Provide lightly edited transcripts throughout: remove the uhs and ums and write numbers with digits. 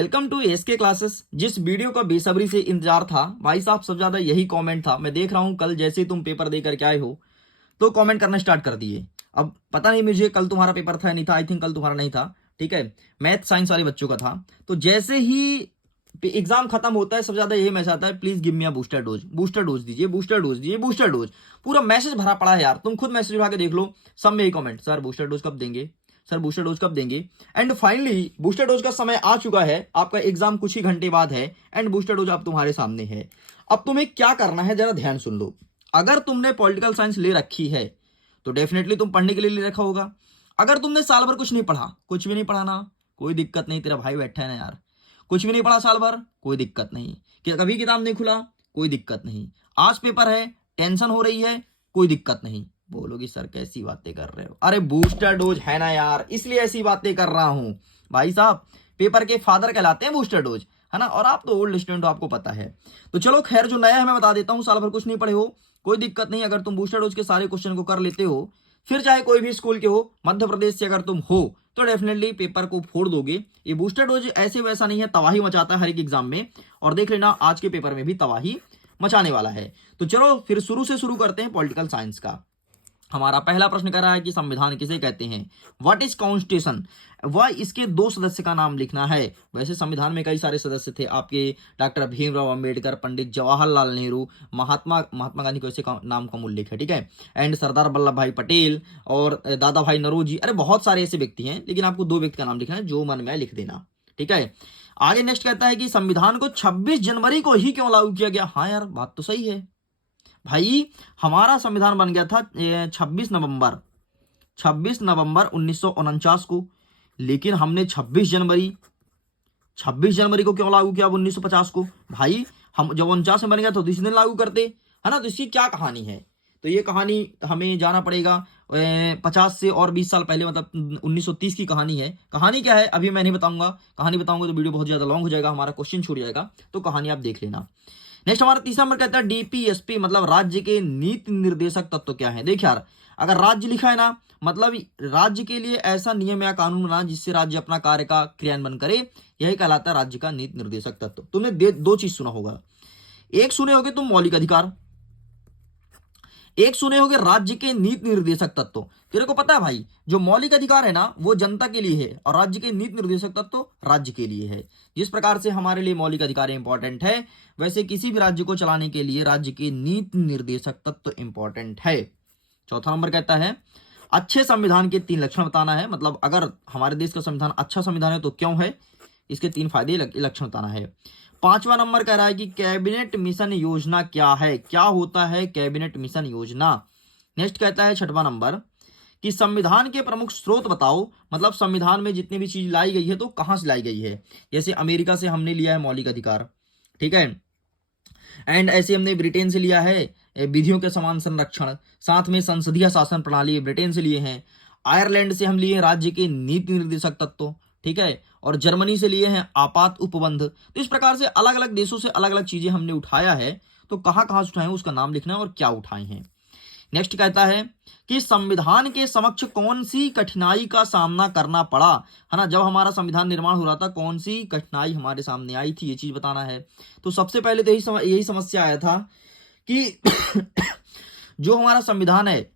Welcome to SK classes. जिस video का बेसब्री से इंतजार था भाई साहब, सबसे ज्यादा यही कमेंट था। मैं देख रहा हूँ कल जैसे तुम पेपर दे करके आए हो तो कमेंट करना स्टार्ट कर दिए। अब पता नहीं मुझे कल तुम्हारा पेपर था नहीं था, आई थिंक कल तुम्हारा नहीं था, ठीक है। मैथ साइंस वाले बच्चों का था। तो जैसे ही एग्जाम खत्म होता है सबसे ज्यादा यही मैसेज आता है, please give me a booster dose, booster dose दीजिए, बूस्टर डोज दीजिए, बूस्टर डोज। पूरा मैसेज भरा पड़ा है यार, तुम खुद मैसेज उठा के देख लो, सब में यही कमेंट, सर बूस्टर डोज कब देंगे, सर बूस्टर डोज कब देंगे। एंड फाइनली बूस्टर डोज का समय आ चुका है, आपका एग्जाम कुछ ही घंटे बाद है एंड बूस्टर डोज अब तुम्हारे सामने है। अब तुम्हें क्या करना है जरा ध्यान सुन लो। अगर तुमने पॉलिटिकल साइंस ले रखी है तो डेफिनेटली तुम पढ़ने के लिए ले रखा होगा। अगर तुमने साल भर कुछ नहीं पढ़ा, कुछ भी नहीं पढ़ा ना, कोई दिक्कत नहीं, तेरा भाई बैठा है ना यार, कुछ भी नहीं पढ़ा साल भर, कोई दिक्कत नहीं। कि कभी किताब नहीं खुला, कोई दिक्कत नहीं। आज पेपर है, टेंशन हो रही है, कोई दिक्कत नहीं। बोलोगी सर कैसी बातें कर रहे हो, अरे बूस्टर डोज है ना यार, इसलिए ऐसी बातें कर रहा हूं। भाई साहब पेपर के फादर कहलाते हैं बूस्टर डोज, है ना। और आप तो ओल्ड स्टूडेंट हो, आपको पता है। तो चलो खैर, जो नया है मैं बता देता हूं, साल भर कुछ नहीं पढ़े हो, कोई दिक्कत नहीं। अगर तुम बूस्टर डोज के सारे क्वेश्चन को कर लेते हो, फिर चाहे कोई भी स्कूल के हो, मध्य प्रदेश से अगर तुम हो, तो डेफिनेटली पेपर को फोड़ दोगे। ये बूस्टर डोज ऐसे वैसा नहीं है, तबाही मचाता है हर एक एग्जाम में। और देख लेना आज के पेपर में भी तबाही मचाने वाला है। तो चलो फिर शुरू से शुरू करते हैं पॉलिटिकल साइंस का। हमारा पहला प्रश्न कर रहा है कि संविधान किसे कहते हैं, व्हाट इज कॉन्स्टिट्यूशन। वह इसके 2 सदस्य का नाम लिखना है। वैसे संविधान में कई सारे सदस्य थे आपके, डॉक्टर भीमराव अंबेडकर, पंडित जवाहरलाल नेहरू, महात्मा गांधी को ऐसे नाम का उल्लेख है, ठीक है। एंड सरदार वल्लभ भाई पटेल और दादा भाई नौरोजी, अरे बहुत सारे ऐसे व्यक्ति हैं, लेकिन आपको 2 व्यक्ति का नाम लिखना है, जो मन में आए लिख देना, ठीक है। आगे नेक्स्ट कहता है कि संविधान को 26 जनवरी को ही क्यों लागू किया गया। हाँ यार बात तो सही है भाई, हमारा संविधान बन गया था 26 नवंबर 1949 को, लेकिन हमने 26 जनवरी को क्यों लागू किया अब 1950 को। भाई हम जब 49 में बन गया तो इसी दिन लागू करते, है ना। तो इसकी क्या कहानी है, तो ये कहानी हमें जाना पड़ेगा 50 से और 20 साल पहले, मतलब 1930 की कहानी है। कहानी क्या है अभी मैं नहीं बताऊंगा, कहानी बताऊंगा तो वीडियो बहुत ज्यादा लॉन्ग हो जाएगा, हमारा क्वेश्चन छूट जाएगा, तो कहानी आप देख लेना। नेक्स्ट हमारा तीसरा नंबर कहता है डीपीएसपी, मतलब राज्य के नीति निर्देशक तत्व क्या है। देख यार, अगर राज्य लिखा है ना, मतलब राज्य के लिए ऐसा नियम या कानून बना जिससे राज्य अपना कार्य का क्रियान्वयन करे, यही कहलाता है राज्य का नीति निर्देशक तत्व। तुमने 2 चीज सुना होगा, एक सुने होगे तुम मौलिक अधिकार, एक सुने होगे राज्य के नीति निर्देशक तत्व। तेरे को पता है भाई, जो मौलिक अधिकार है ना वो जनता के लिए है, और राज्य के नीति निर्देशक तत्व राज्य के लिए है। जिस प्रकार से हमारे लिए मौलिक अधिकार इंपॉर्टेंट है, वैसे किसी भी राज्य को चलाने के लिए राज्य के नीति निर्देशक तत्व इंपॉर्टेंट है। चौथा नंबर कहता है अच्छे संविधान के 3 लक्षण बताना है, मतलब अगर हमारे देश का संविधान अच्छा संविधान है तो क्यों है, इसके 3 फायदे लक्षण बताना है। 5वां नंबर कह रहा है कि कैबिनेट मिशन योजना क्या है, क्या होता है कैबिनेट मिशन योजना। नेक्स्ट कहता है 6वां नंबर कि संविधान के प्रमुख स्रोत बताओ, मतलब संविधान में जितनी भी चीज लाई गई है तो कहां से लाई गई है। जैसे अमेरिका से हमने लिया है मौलिक अधिकार, ठीक है। एंड ऐसे हमने ब्रिटेन से लिया है विधियों के समान संरक्षण, साथ में संसदीय शासन प्रणाली ब्रिटेन से लिए हैं। आयरलैंड से हम लिए राज्य के नीति निर्देशक तत्व, ठीक है। और जर्मनी से लिए हैं आपात उपबंध। तो इस प्रकार से अलग अलग देशों से अलग अलग चीजें हमने उठाया है, तो कहां कहां से उठाए हैं उसका नाम लिखना है और क्या उठाए हैं। नेक्स्ट कहता है कि संविधान के समक्ष कौन सी कठिनाई का सामना करना पड़ा, है ना। जब हमारा संविधान निर्माण हो रहा था कौन सी कठिनाई हमारे सामने आई थी, ये चीज बताना है। तो सबसे पहले तो यही समस्या आया था कि जो हमारा संविधान है,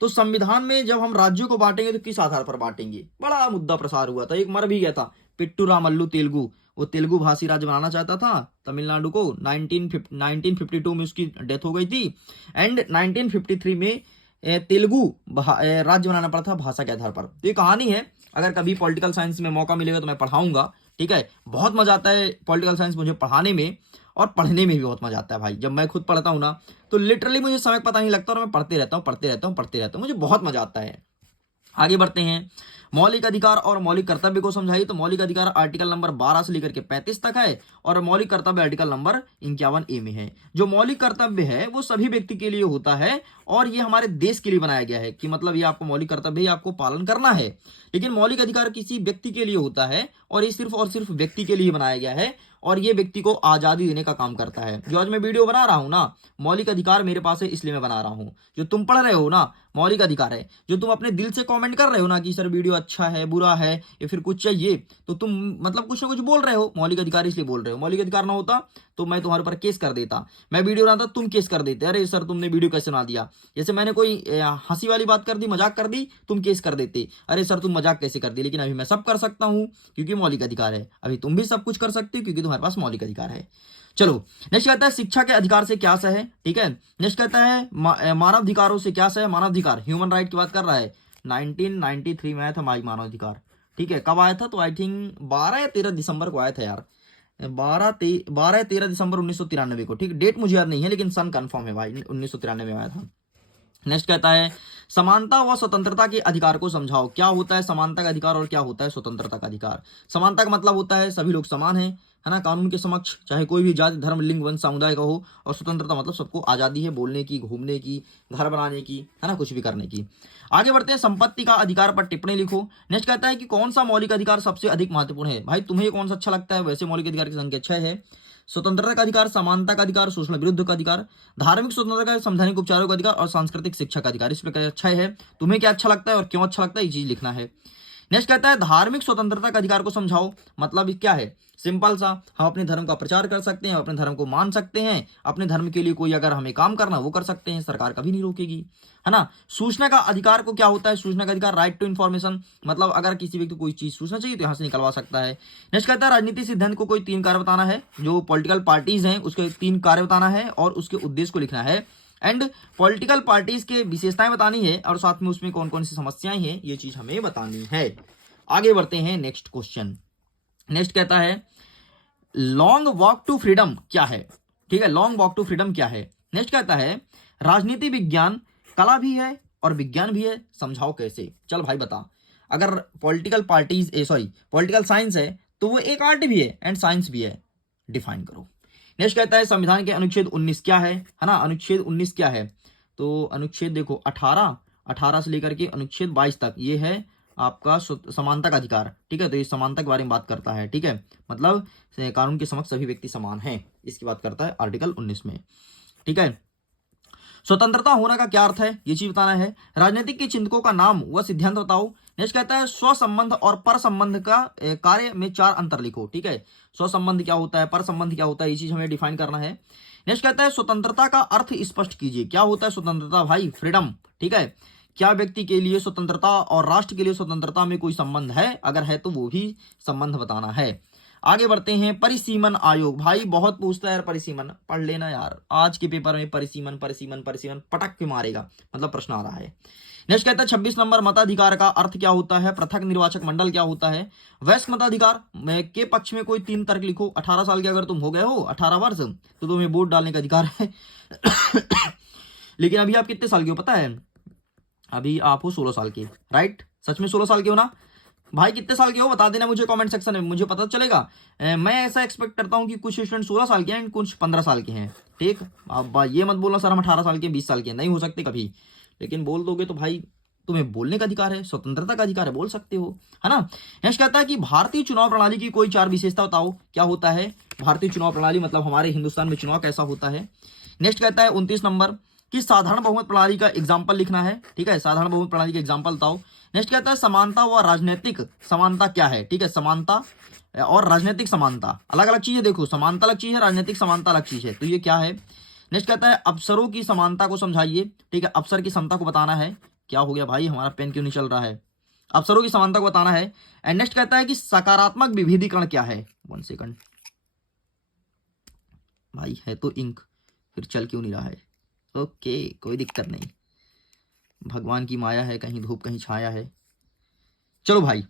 तो संविधान में जब हम राज्यों को बांटेंगे तो किस आधार पर बांटेंगे, बड़ा मुद्दा प्रसार हुआ था। एक मर भी गया था पिट्टू रामल्लू तेलुगु, वो तेलुगु भाषी राज्य बनाना चाहता था तमिलनाडु को। 1952 में उसकी डेथ हो गई थी, एंड 1953 में तेलुगु राज्य बनाना पड़ा था भाषा के आधार पर। तो ये कहानी है, अगर कभी पॉलिटिकल साइंस में मौका मिलेगा तो मैं पढ़ाऊंगा, ठीक है। बहुत मजा आता है पॉलिटिकल साइंस मुझे पढ़ाने में, और पढ़ने में भी बहुत मजा आता है भाई। जब मैं खुद पढ़ता हूँ ना तो लिटरली मुझे समय पता नहीं लगता, और मैं पढ़ते रहता हूँ, मुझे बहुत मजा आता है। आगे बढ़ते हैं, मौलिक अधिकार और मौलिक कर्तव्य को समझाइए। तो मौलिक अधिकार आर्टिकल नंबर 12 से लेकर के 35 तक है, और मौलिक कर्तव्य आर्टिकल नंबर 51A में है। जो मौलिक कर्तव्य है वो सभी व्यक्ति के लिए होता है, और ये हमारे देश के लिए बनाया गया है कि मतलब ये आपको मौलिक कर्तव्य है, आपको पालन करना है। लेकिन मौलिक अधिकार किसी व्यक्ति के लिए होता है, और ये सिर्फ और सिर्फ व्यक्ति के लिए बनाया गया है, और ये व्यक्ति को आजादी देने का काम करता है। जो आज मैं वीडियो बना रहा हूं ना, मौलिक अधिकार मेरे पास है इसलिए मैं बना रहा हूं। जो तुम पढ़ रहे हो ना, मौलिक अधिकार है। जो तुम अपने दिल से कमेंट कर रहे हो ना कि सर वीडियो अच्छा है, बुरा है, या फिर कुछ चाहिए, तो तुम मतलब कुछ ना कुछ बोल रहे हो, मौलिक अधिकार इसलिए बोल रहे हो। मौलिक अधिकार ना होता तो मैं तुम्हारे ऊपर केस कर देता। मैं वीडियो बनाता तुम केस कर देते, अरे सर तुमने वीडियो कैसे बना दिया। जैसे मैंने कोई हंसी वाली बात कर दी, मजाक कर दी, तुम केस कर देते, अरे सर तुम मजाक कैसे कर दी। लेकिन अभी मैं सब कर सकता हूं क्योंकि मौलिक अधिकार है। अभी तुम भी सब कुछ कर सकते हो क्योंकि तुम्हारे पास मौलिक अधिकार है। चलो नेक्स्ट कहता है शिक्षा के अधिकार से क्या सह है। ठीक है, नेक्स्ट कहता है मानव अधिकारों से क्या सह है। मानव अधिकार ह्यूमन राइट की बात कर रहा है। 1993 में आया था मानव अधिकार। ठीक है, कब आया था तो आई थिंक 12 या 13 दिसंबर को आया था यार। 12-13 दिसंबर 1993 को। ठीक, डेट मुझे याद नहीं है लेकिन सन कंफर्म है भाई, 1993 में आया था। नेक्स्ट कहता है समानता व स्वतंत्रता के अधिकार को समझाओ। क्या होता है समानता का अधिकार और क्या होता है स्वतंत्रता का अधिकार। समानता का मतलब होता है सभी लोग समान हैं, है ना, कानून के समक्ष, चाहे कोई भी जाति धर्म लिंग वंश समुदाय का हो। और स्वतंत्रता मतलब सबको आजादी है बोलने की, घूमने की, घर बनाने की, है ना, कुछ भी करने की। आगे बढ़ते हैं, संपत्ति का अधिकार पर टिप्पणी लिखो। नेक्स्ट कहता है कि कौन सा मौलिक अधिकार सबसे अधिक महत्वपूर्ण है। भाई तुम्हें कौन सा अच्छा लगता है। वैसे मौलिक अधिकार की संख्या 6 है। स्वतंत्रता का अधिकार, समानता का अधिकार, शोषण विरुद्ध का अधिकार, धार्मिक स्वतंत्रता का, संवैधानिक उपचारों का अधिकार और सांस्कृतिक शिक्षा का अधिकार। इस प्रकार अच्छा है। तुम्हें क्या अच्छा लगता है और क्यों अच्छा लगता है ये चीज लिखना है। नेक्स्ट कहता है धार्मिक स्वतंत्रता का अधिकार को समझाओ। मतलब क्या है, सिंपल सा, हम अपने धर्म का प्रचार कर सकते हैं, अपने धर्म को मान सकते हैं, अपने धर्म के लिए कोई अगर हमें काम करना वो कर सकते हैं, सरकार कभी नहीं रोकेगी, है ना। सूचना का अधिकार को क्या होता है। सूचना का अधिकार, राइट टू इन्फॉर्मेशन, मतलब अगर किसी व्यक्ति को कोई चीज सूचना चाहिए तो यहाँ से निकलवा सकता है। नेक्स्ट कहता है राजनीति सिद्धांत को कोई 3 कार्य बताना है। जो पॉलिटिकल पार्टीज हैं उसके 3 कार्य बताना है और उसके उद्देश्य को लिखना है। एंड पॉलिटिकल पार्टीज के विशेषताएं बतानी है और साथ में उसमें कौन कौन सी समस्याएं हैं ये चीज हमें बतानी है। आगे बढ़ते हैं नेक्स्ट क्वेश्चन। नेक्स्ट कहता है लॉन्ग वॉक टू फ्रीडम क्या है। ठीक है, लॉन्ग वॉक टू फ्रीडम क्या है। नेक्स्ट कहता है राजनीति विज्ञान कला भी है और विज्ञान भी है, समझाओ कैसे। चल भाई बता, अगर पॉलिटिकल पार्टीज पॉलिटिकल साइंस है तो वो एक आर्ट भी है एंड साइंस भी है, डिफाइन करो। नेक्स्ट कहता है संविधान के अनुच्छेद 19 क्या है ना। अनुच्छेद 19 क्या है, तो अनुच्छेद देखो 18 से लेकर के अनुच्छेद 22 तक ये है आपका समानता का अधिकार। ठीक है, तो ये समानता के बारे में बात करता है। ठीक है, मतलब कानून के समक्ष सभी व्यक्ति समान हैं, इसकी बात करता है आर्टिकल 19 में। ठीक है, स्वतंत्रता होना का क्या अर्थ है ये चीज बताना है। राजनीतिक के चिंतकों का नाम व सिद्धांत बताओ। नेक्स्ट कहता है स्व संबंध और पर संबंध का कार्य में 4 अंतर लिखो। ठीक है, स्व संबंध क्या होता है, पर संबंध क्या होता है, ये चीज हमें डिफाइन करना है। नेक्स्ट कहता है स्वतंत्रता का अर्थ स्पष्ट कीजिए। क्या होता है स्वतंत्रता भाई, फ्रीडम। ठीक है, क्या व्यक्ति के लिए स्वतंत्रता और राष्ट्र के लिए स्वतंत्रता में कोई संबंध है, अगर है तो वो भी संबंध बताना है। आगे बढ़ते हैं परिसीमन आयोग। भाई बहुत पूछता है यार परिसीमन, पढ़ लेना यार, आज के पेपर में परिसीमन परिसीमन परिसीमन पटक के मारेगा, मतलब प्रश्न आ रहा है। नेक्स्ट कहता है 26 नंबर मताधिकार का अर्थ क्या होता है। पृथक निर्वाचक मंडल क्या होता है। वयस्क मताधिकार के पक्ष में कोई 3 तर्क लिखो। 18 साल के अगर तुम हो गए हो, 18 वर्ष, तो तुम्हें वोट डालने का अधिकार है। लेकिन अभी आप कितने साल के हो पता है, अभी आप हो 16 साल के, राइट। सच में 16 साल के हो ना भाई, कितने साल के हो बता देना मुझे कमेंट सेक्शन में, मुझे पता चलेगा। मैं ऐसा एक्सपेक्ट करता हूं कि कुछ स्टूडेंट 16 साल के हैं, कुछ 15 साल के हैं। ठीक, अब ये मत बोलना सर हम 18 साल के 20 साल के, नहीं हो सकते कभी। लेकिन बोल दोगे तो भाई तुम्हें बोलने का अधिकार है, स्वतंत्रता का अधिकार है, बोल सकते हो, है ना। नेक्स्ट कहता है कि भारतीय चुनाव प्रणाली की कोई 4 विशेषता बताओ। क्या होता है भारतीय चुनाव प्रणाली, मतलब हमारे हिंदुस्तान में चुनाव कैसा होता है। नेक्स्ट कहता है 29 नंबर कि साधारण बहुमत प्रणाली का एग्जाम्पल लिखना है। ठीक है, साधारण बहुमत प्रणाली का एग्जाम्पल बताओ। नेक्स्ट कहता है समानता व राजनीतिक समानता क्या है। ठीक है, समानता और राजनीतिक समानता अलग अलग चीज है। देखो समानता अलग चीज है, राजनीतिक समानता अलग चीज है, तो ये क्या है। नेक्स्ट कहता है अफसरों की समानता को समझाइए। ठीक है, अफसर की समता को बताना है। क्या हो गया भाई, हमारा पेन क्यों नहीं चल रहा है। अफसरों की समानता को बताना है। एंड नेक्स्ट कहता है कि सकारात्मक विभेदीकरण क्या है। 1 सेकंड भाई, है तो इंक, फिर चल क्यों नहीं रहा है। ओके, कोई दिक्कत नहीं, भगवान की माया है, कहीं धूप कहीं छाया है। चलो भाई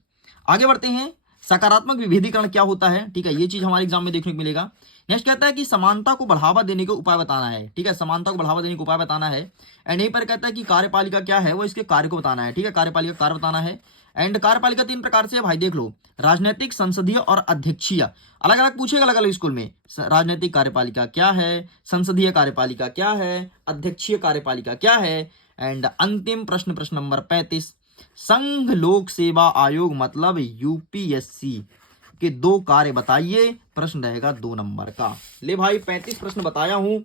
आगे बढ़ते हैं। सकारात्मक विभेदीकरण क्या होता है। ठीक है, ये चीज हमारे एग्जाम में देखने को मिलेगा। नेक्स्ट कहता है कि समानता को बढ़ावा देने के उपाय बताना है। ठीक है, समानता को बढ़ावा देने के उपाय बताना है। एंड यहीं पर कहता है कि कार्यपालिका क्या है, वो इसके कार्य को बताना है। ठीक है, कार्यपालिका कार्य बताना है। एंड कार्यपालिका 3 प्रकार से है भाई, देख लो, राजनीतिक, संसदीय और अध्यक्षीय। अलग अलग पूछेगा अलग अलग स्कूल में, राजनीतिक कार्यपालिका क्या है, संसदीय कार्यपालिका क्या है, अध्यक्षीय कार्यपालिका क्या है। एंड अंतिम प्रश्न, प्रश्न नंबर 35, संघ लोक सेवा आयोग मतलब यूपीएससी। कि 2 कार्य बताइए, प्रश्न रहेगा 2 नंबर का। ले भाई 35 प्रश्न बताया हूं,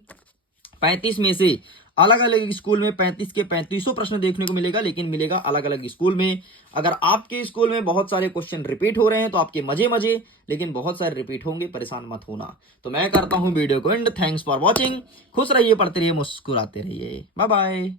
35 में से अलग अलग स्कूल में 35 के 35 प्रश्न देखने को मिलेगा, लेकिन मिलेगा अलग अलग स्कूल में। अगर आपके स्कूल में बहुत सारे क्वेश्चन रिपीट हो रहे हैं तो आपके मजे मजे, लेकिन बहुत सारे रिपीट होंगे, परेशान मत होना। तो मैं करता हूं वीडियो को एंड। Thanks for watching. खुश रहिए, पढ़ते रहिए, मुस्कुराते रहिए। Bye bye.